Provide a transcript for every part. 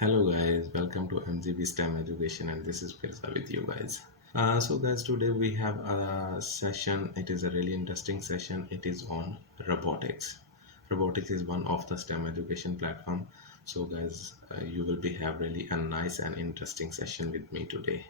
Hello guys, welcome to MGB STEM Education, and this is Pirsa with you guys. So guys, today we have a session. It is a really interesting session. It is on robotics. Robotics is one of the STEM education platform. So guys, you will be have really a nice and interesting session with me today.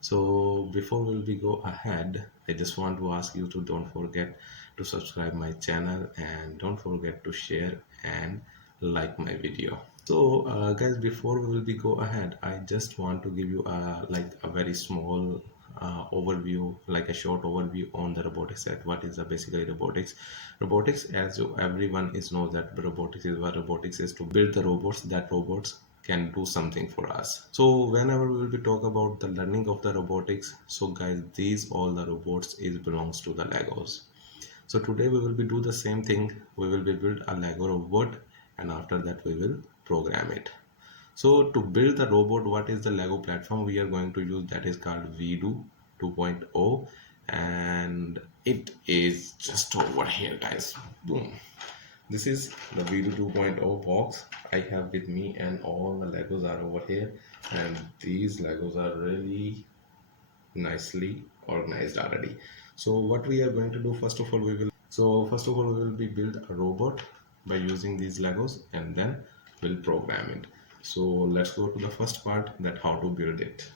So before we go ahead, I just want to ask you to don't forget to subscribe my channel and don't forget to share and like my video. So guys, before we will be go ahead, I just want to give you a very small overview, like a short overview on the robotics. That what is basically robotics. Robotics, as everyone is knows that robotics is what robotics is, to build the robots that robots can do something for us. So whenever we will be talk about the learning of the robotics, so guys, these all the robots is belongs to the Legos. So today we will be do the same thing. We will be build a Lego robot, and after that we will program it. So to build the robot, what is the Lego platform we are going to use? That is called Wedo 2.0, and it is just over here, guys. Boom. This is the Wedo 2.0 box I have with me, and all the Legos are over here, and these Legos are really nicely organized already. So what we are going to do, first of all, we will be build a robot by using these Legos, and then we'll program it. So let's go to the first part, that how to build it.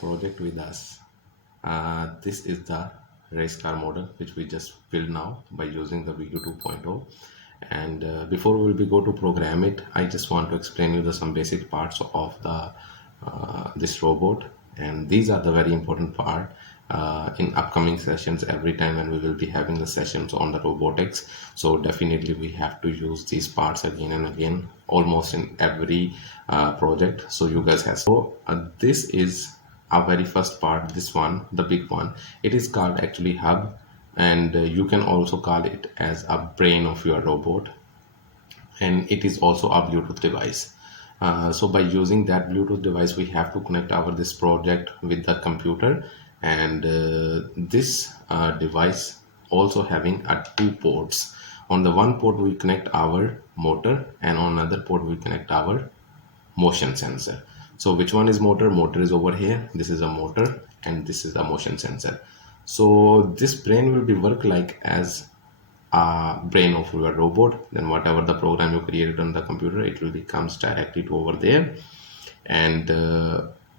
Project with us. This is the race car model which we just built now by using the Wedo 2.0. And before we will go to program it, I just want to explain you some basic parts of the this robot, and these are the very important part in upcoming sessions. Every time when we will be having the sessions on the robotics, so definitely we have to use these parts again and again, almost in every project. So you guys have, so this is our very first part, this one, the big one. It is called actually hub, and you can also call it as a brain of your robot, and it is also a Bluetooth device. So by using that Bluetooth device, we have to connect our this project with the computer, and this device also having two ports. On the one port we connect our motor, and on another port we connect our motion sensor. So which one is motor? Motor is over here. This is a motor, and this is a motion sensor. So this brain will be work like as a brain of your robot. Then whatever the program you created on the computer, it will be comes directly to over there, and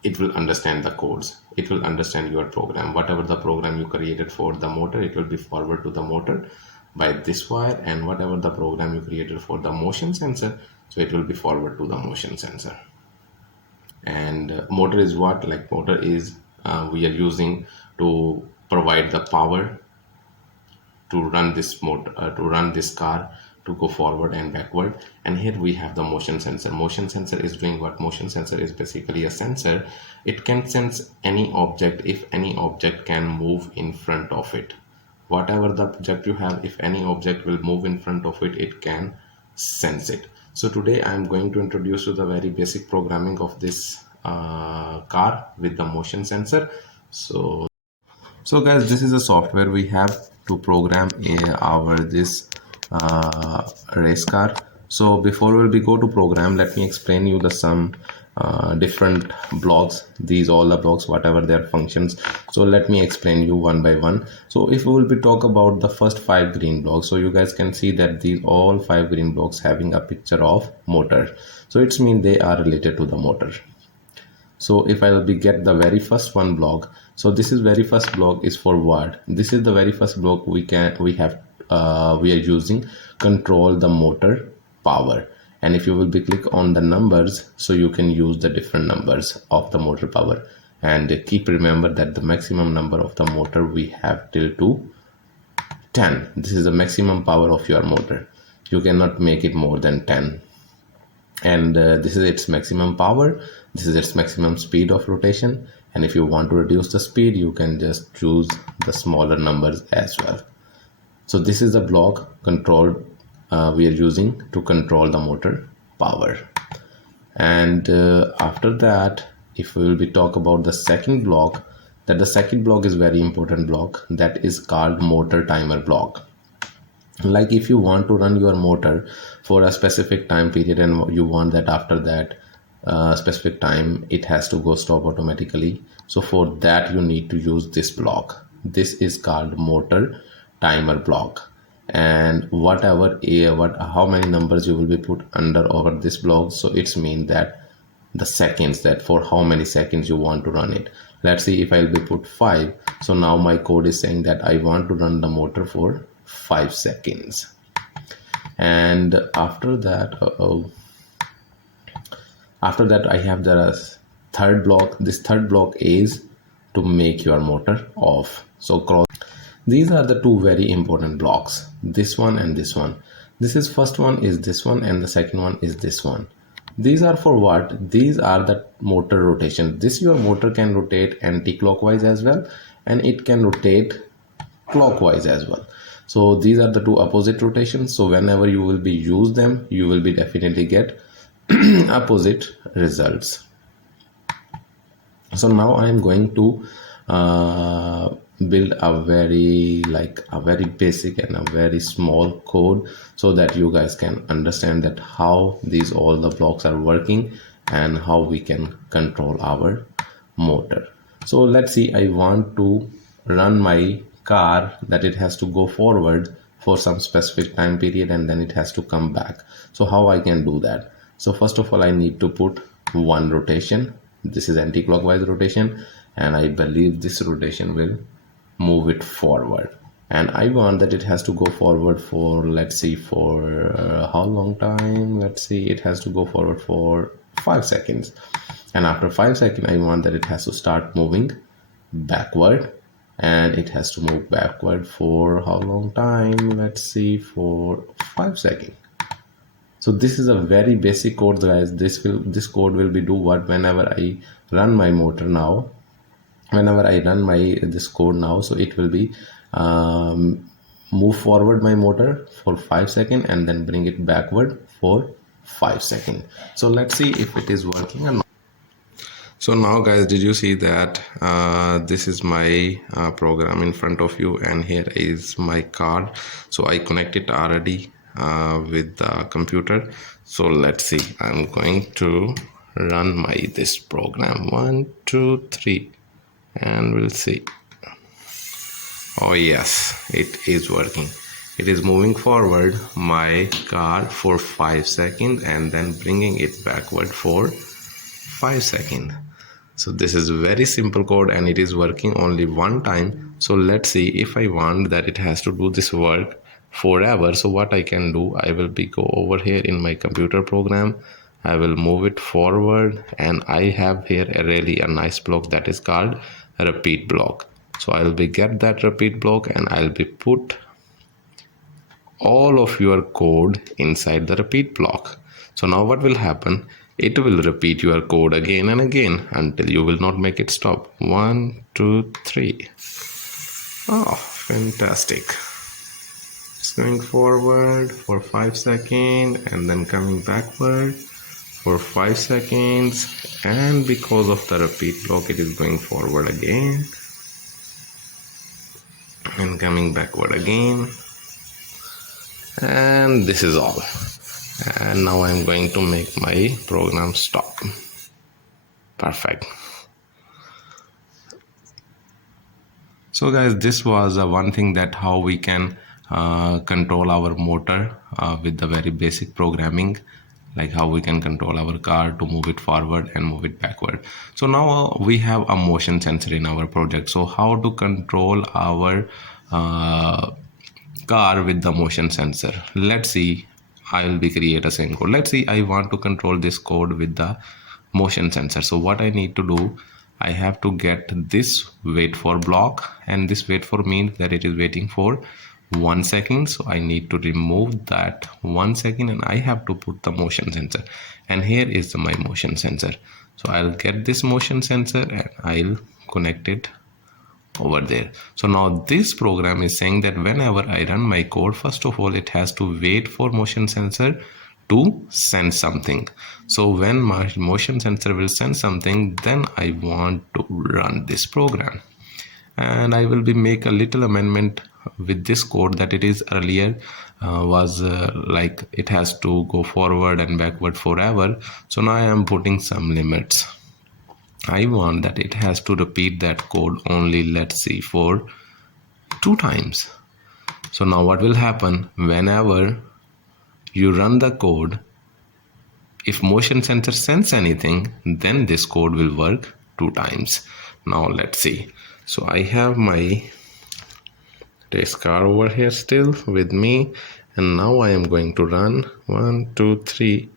it will understand the codes. It will understand your program. Whatever the program you created for the motor, it will be forward to the motor by this wire, and whatever the program you created for the motion sensor, so it will be forward to the motion sensor. And motor is what, like motor is we are using to provide the power to run this motor, to run this car, to go forward and backward. And here we have the motion sensor. Motion sensor is doing what? Motion sensor is basically a sensor. It can sense any object. If any object can move in front of it, whatever the object you have, if any object will move in front of it, it can sense it. So today I am going to introduce you the very basic programming of this car with the motion sensor. So guys, this is a software we have to program our this race car. So before we go to program, let me explain you the some different blocks, these all the blocks whatever their functions. So let me explain you one by one. So if we will be talk about the first 5 green blocks, so you guys can see that these all 5 green blocks having a picture of motor, so it's mean they are related to the motor. So if I will be get the very first one block, so this is very first block is for what? This is the very first block we are using control the motor power. And if you will be click on the numbers, so you can use the different numbers of the motor power, and keep remember that the maximum number of the motor we have till to 10. This is the maximum power of your motor. You cannot make it more than 10. And this is its maximum power, this is its maximum speed of rotation. And if you want to reduce the speed, you can just choose the smaller numbers as well. So this is the block control we are using to control the motor power. And after that, if we will be talk about the second block, that the second block is very important block, that is called motor timer block. Like if you want to run your motor for a specific time period and you want that after that specific time it has to go stop automatically, so for that you need to use this block. This is called motor timer block. And whatever how many numbers you will be put under over this block, so it's mean that the seconds, that for how many seconds you want to run it. Let's see, if I'll be put 5, so now my code is saying that I want to run the motor for 5 seconds. And after that after that I have the third block. This third block is to make your motor off. So cross, these are the two very important blocks, this one and this one. This is first one is this one and the second one is this one. These are for what? These are the motor rotation. This your motor can rotate anti-clockwise as well, and it can rotate clockwise as well. So these are the two opposite rotations. So whenever you will be use them, you will be definitely get opposite results. So now I am going to build a very basic and a very small code, so that you guys can understand that how these all the blocks are working and how we can control our motor. So let's see, I want to run my car that it has to go forward for some specific time period and then it has to come back. So how I can do that? So first of all I need to put one rotation. This is anti-clockwise rotation, and I believe this rotation will move it forward, and I want that it has to go forward for, let's see, for how long time. Let's see, it has to go forward for 5 seconds, and after 5 seconds I want that it has to start moving backward, and it has to move backward for how long time? Let's see, for 5 seconds. So this is a very basic code, guys. This code will be do what? Whenever I run my motor now, whenever I run this code now, so it will be move forward my motor for 5 seconds and then bring it backward for 5 seconds. So let's see if it is working or not. So now guys, did you see that this is my program in front of you, and here is my card. So I connected already with the computer. So let's see, I'm going to run this program 1 2 3, and we'll see. Oh yes, it is working. It is moving forward my car for 5 seconds and then bringing it backward for 5 seconds. So this is very simple code and it is working only one time. So let's see, if I want that it has to do this work forever, so what I can do, I will be go over here in my computer program, I will move it forward, and I have here a nice block that is called a repeat block. So I'll be get that repeat block and I'll be put all of your code inside the repeat block. So now what will happen, it will repeat your code again and again until you will not make it stop. 1 2 3. Oh, fantastic. It's going forward for 5 seconds and then coming backward for 5 seconds, and because of the repeat block it is going forward again. and coming backward again, and this is all. And now I'm going to make my program stop. Perfect. So guys, this was one thing that how we can control our motor with the very basic programming, like how we can control our car to move it forward and move it backward. So now we have a motion sensor in our project. So how to control our car with the motion sensor? Let's see. I will be create a same code. Let's see, I want to control this code with the motion sensor. So what I need to do, I have to get this wait for block, and this wait for means that it is waiting for 1 second. So I need to remove that 1 second, and I have to put the motion sensor, and here is my motion sensor. So I'll get this motion sensor and I'll connect it over there. So now this program is saying that whenever I run my code, first of all it has to wait for motion sensor to send something. So when my motion sensor will send something, then I want to run this program, and I will be make a little amendment with this code that it is earlier was like it has to go forward and backward forever. So now I am putting some limits. I want that it has to repeat that code only, let's see, for 2 times. So now what will happen whenever you run the code, if motion sensor sends anything, then this code will work 2 times. Now let's see. So I have my race car over here still with me, and now I am going to run 1 2 3.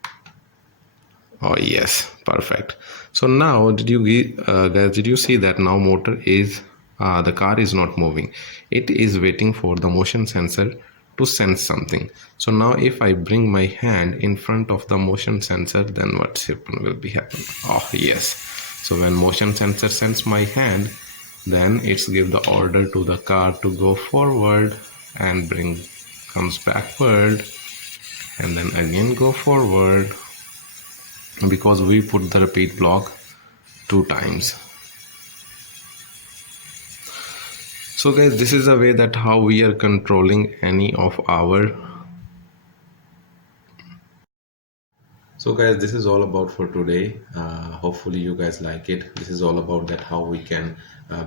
Oh yes, perfect. So now did you guys, did you see that now motor is the car is not moving, it is waiting for the motion sensor to sense something. So now if I bring my hand in front of the motion sensor, then what's happen will be happen. Oh yes, so when motion sensor sends my hand, then it's give the order to the car to go forward and comes backward, and then again go forward, because we put the repeat block 2 times. So guys, this is a way that how we are controlling any of our. So guys, this is all about for today. Hopefully you guys like it. This is all about that how we can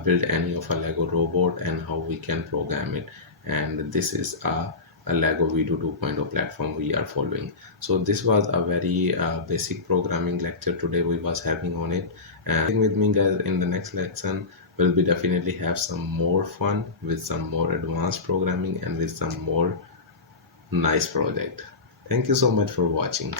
build any of a Lego robot and how we can program it. And this is a Lego Wedo 2.0 platform we are following. So this was a very basic programming lecture today we was having on it. And with me guys in the next lesson will be definitely have some more fun with some more advanced programming and with some more nice project. Thank you so much for watching.